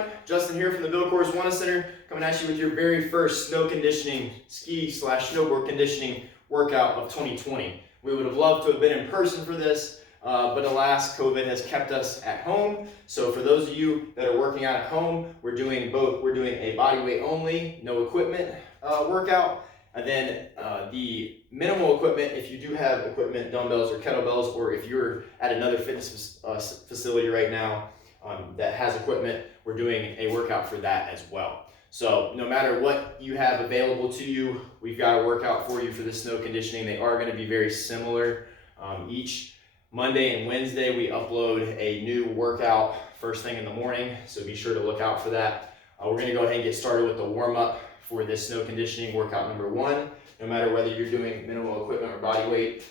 everyone, Justin here from the Build Course Wellness Center, coming at you with your very first snow conditioning, ski/snowboard conditioning workout of 2020. We would have loved to have been in person for this, but alas, COVID has kept us at home. So for those of you that are working out at home, we're doing both. We're doing a body weight only, no equipment workout, and then the minimal equipment, if you do have equipment, dumbbells or kettlebells, or if you're at another fitness facility right now that has equipment, we're doing a workout for that as well. So no matter what you have available to you, we've got a workout for you for the snow conditioning. They are going to be very similar. Each Monday and Wednesday we upload a new workout first thing in the morning, so be sure to look out for that. We're going to go ahead and get started with the warm-up for this snow conditioning workout number 1. No matter whether you're doing minimal equipment or body weight,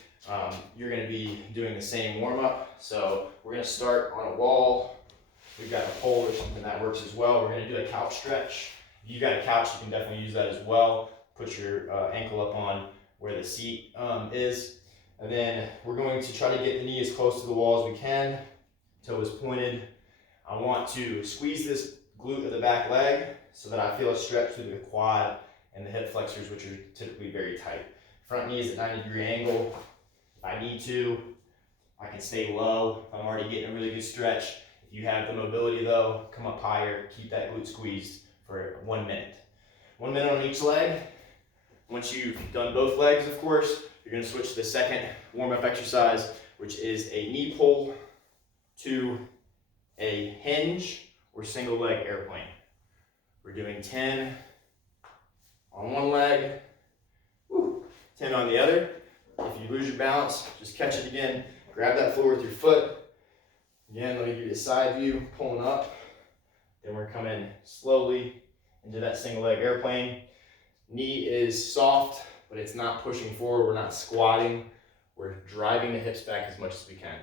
you're going to be doing the same warm-up. So we're going to start on a wall. We've got a pole or something that works as well. We're going to do a couch stretch. If you've got a couch, you can definitely use that as well. Put your ankle up on where the seat is. And then we're going to try to get the knee as close to the wall as we can. Toe is pointed. I want to squeeze this glute of the back leg so that I feel a stretch through the quad and the hip flexors, which are typically very tight. Front knee is at 90-degree angle. If I need to, I can stay low if I'm already getting a really good stretch. If you have the mobility though, come up higher, keep that glute squeezed for 1 minute. 1 minute on each leg. Once you've done both legs, of course, you're going to switch to the second warm-up exercise, which is a knee pull to a hinge or single leg airplane. We're doing 10 on one leg, 10 on the other. If you lose your balance, just catch it again. Grab that floor with your foot. Again, let me give you a side view, pulling up. Then we're coming slowly into that single leg airplane. Knee is soft, but it's not pushing forward. We're not squatting. We're driving the hips back as much as we can.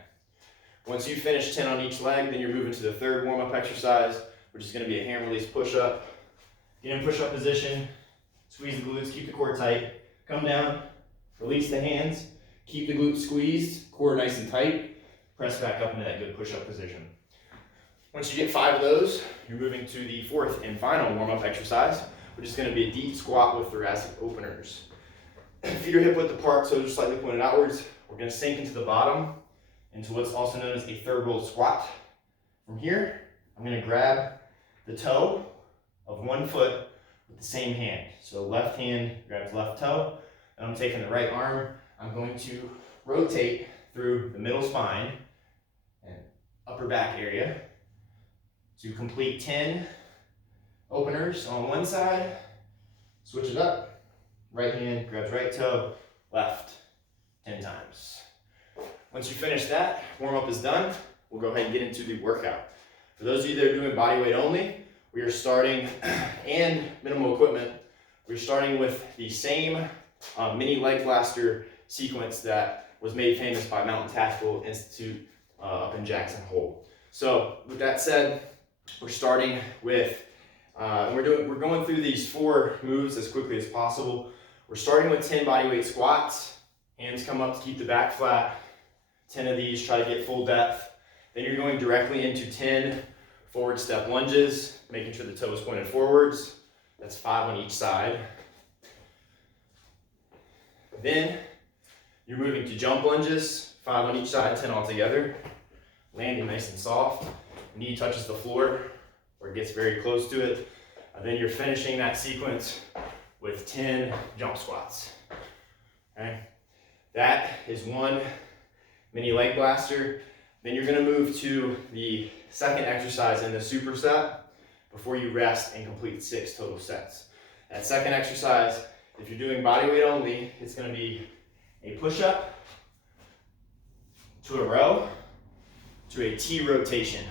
Once you finish 10 on each leg, then you're moving to the third warm-up exercise, which is going to be a hand release push-up. Get in push-up position, squeeze the glutes, keep the core tight. Come down, release the hands, keep the glutes squeezed, core nice and tight. Press back up into that good push-up position. Once you get 5 of those, you're moving to the fourth and final warm-up exercise, which is going to be a deep squat with thoracic openers. Feet are hip width apart, toes are slightly pointed outwards. We're going to sink into the bottom, into what's also known as a third roll squat. From here, I'm going to grab the toe of one foot with the same hand. So left hand grabs left toe, and I'm taking the right arm. I'm going to rotate through the middle spine and upper back area to complete 10 openers on one side. Switch it up. Right hand grabs right toe, left, 10 times. Once you finish that, warm-up is done. We'll go ahead and get into the workout. For those of you that are doing body weight only, we are starting, and minimal equipment, we're starting with the same mini leg blaster sequence that was made famous by Mountain Tactical Institute up in Jackson Hole. So with that said, we're starting with, we're going through these 4 moves as quickly as possible. We're starting with 10 bodyweight squats. Hands come up to keep the back flat. 10 of these, try to get full depth. Then you're going directly into 10 forward step lunges, making sure the toe is pointed forwards. That's 5 on each side. Then you're moving to jump lunges, 5 on each side, 10 all together. Landing nice and soft. Knee touches the floor or gets very close to it. And then you're finishing that sequence with 10 jump squats. Okay? That is 1 mini leg blaster. Then you're going to move to the second exercise in the superset before you rest and complete 6 total sets. That second exercise, if you're doing body weight only, it's going to be a push-up to a row to a T rotation.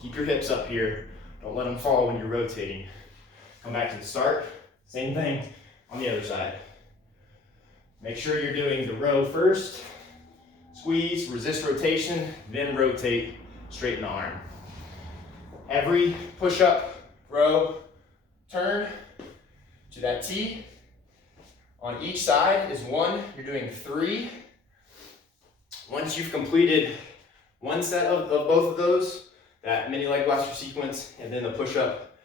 Keep your hips up here. Don't let them fall when you're rotating. Come back to the start. Same thing on the other side. Make sure you're doing the row first. Squeeze, resist rotation, then rotate, straighten the arm. Every push-up, row, turn to that T. On each side is 1. You're doing 3. Once you've completed 1 set of both of those, that mini leg blaster sequence, and then the push-up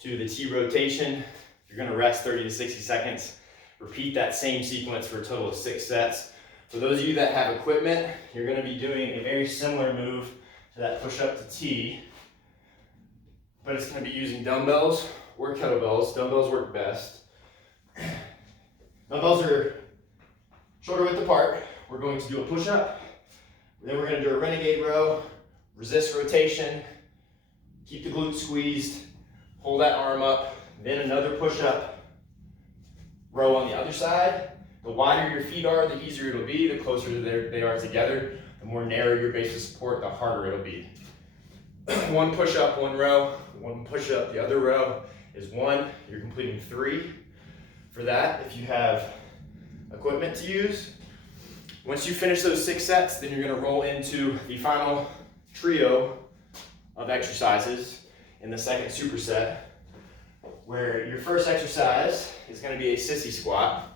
to the T rotation. You're gonna rest 30 to 60 seconds. Repeat that same sequence for a total of 6 sets. For those of you that have equipment, you're gonna be doing a very similar move to that push-up to T, but it's gonna be using dumbbells or kettlebells. Dumbbells work best. Dumbbells are shoulder width apart. We're going to do a push-up, then we're gonna do a renegade row, resist rotation, keep the glutes squeezed, hold that arm up, then another push-up, row on the other side. The wider your feet are, the easier it'll be. The closer they are together, the more narrow your base of support, the harder it'll be. One push-up, one row, one push-up, the other row is 1. You're completing 3 for that if you have equipment to use. Once you finish those 6 sets, then you're gonna roll into the final trio of exercises in the second superset, where your first exercise is going to be a sissy squat.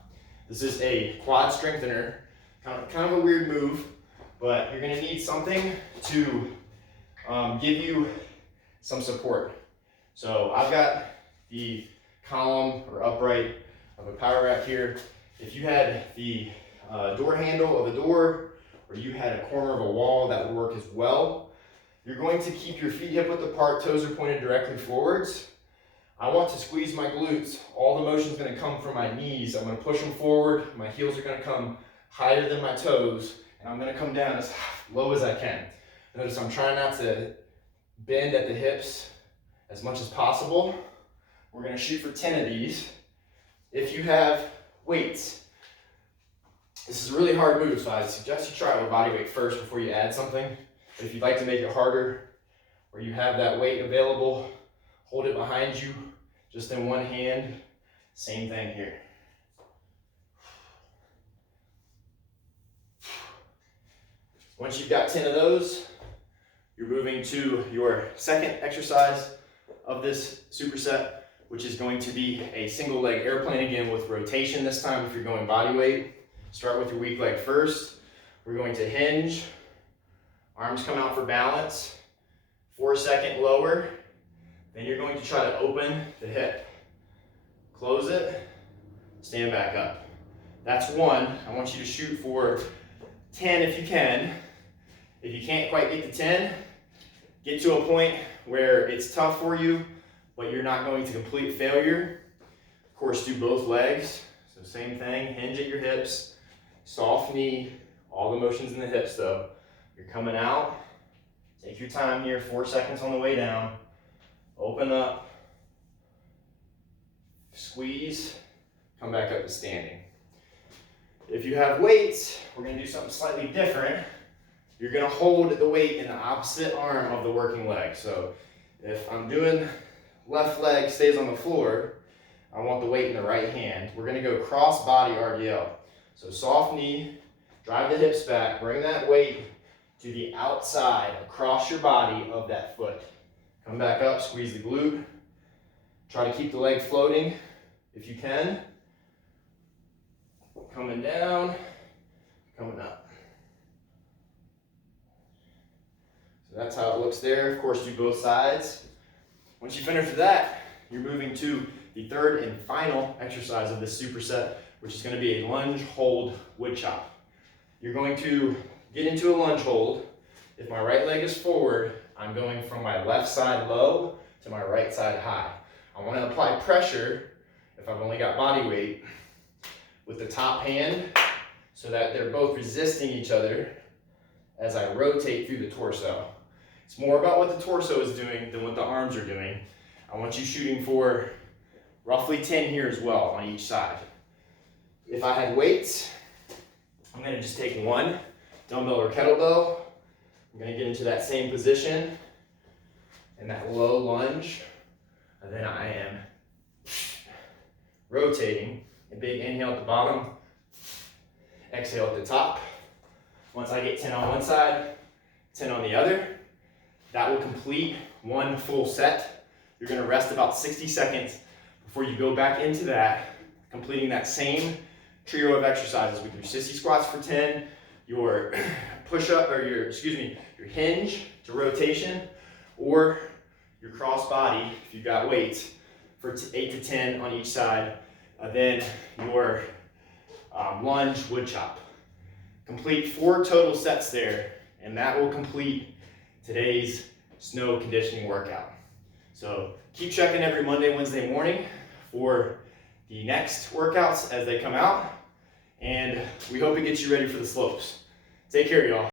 This is a quad strengthener, kind of a weird move, but you're going to need something to give you some support. So I've got the column or upright of a power rack here. If you had the door handle of a door, or you had a corner of a wall, that would work as well. You're going to keep your feet hip width apart, toes are pointed directly forwards. I want to squeeze my glutes. All the motion is going to come from my knees. I'm going to push them forward. My heels are going to come higher than my toes, and I'm going to come down as low as I can. Notice I'm trying not to bend at the hips as much as possible. We're going to shoot for 10 of these. If you have weights, this is a really hard move, so I suggest you try it with body weight first before you add something. But if you'd like to make it harder, or you have that weight available, hold it behind you, just in one hand. Same thing here. Once you've got 10 of those, you're moving to your second exercise of this superset, which is going to be a single leg airplane again with rotation this time if you're going body weight. Start with your weak leg first. We're going to hinge. Arms come out for balance. 4-second lower. Then you're going to try to open the hip. Close it. Stand back up. That's 1. I want you to shoot for 10 if you can. If you can't quite get to 10, get to a point where it's tough for you, but you're not going to complete failure. Of course, do both legs. So same thing, hinge at your hips, soft knee, all the motions in the hips though. You're coming out, take your time here, 4 seconds on the way down. Open up, squeeze, come back up to standing. If you have weights, we're gonna do something slightly different. You're gonna hold the weight in the opposite arm of the working leg. So if I'm doing left leg stays on the floor, I want the weight in the right hand. We're gonna go cross body RDL. So soft knee, drive the hips back, bring that weight to the outside across your body of that foot. Come back up, squeeze the glute. Try to keep the leg floating if you can. Coming down, coming up. So that's how it looks there. Of course, do both sides. Once you finish with that, you're moving to the third and final exercise of this superset, which is going to be a lunge hold wood chop. You're going to get into a lunge hold. If my right leg is forward, I'm going from my left side low to my right side high. I want to apply pressure, if I've only got body weight, with the top hand so that they're both resisting each other as I rotate through the torso. It's more about what the torso is doing than what the arms are doing. I want you shooting for roughly 10 here as well on each side. If I had weights, I'm going to just take one dumbbell or kettlebell. I'm going to get into that same position in that low lunge, and then I am rotating. A big inhale at the bottom, exhale at the top. Once I get 10 on one side, 10 on the other, that will complete one full set. You're going to rest about 60 seconds before you go back into that, completing that same trio of exercises with your sissy squats for 10, your push-up, or your hinge to rotation, or your cross body, if you've got weights, for 8 to 10 on each side. Then your lunge wood chop. Complete 4 total sets there, and that will complete today's snow conditioning workout. So keep checking every Monday, Wednesday morning for the next workouts as they come out, and we hope it gets you ready for the slopes. Take care, y'all.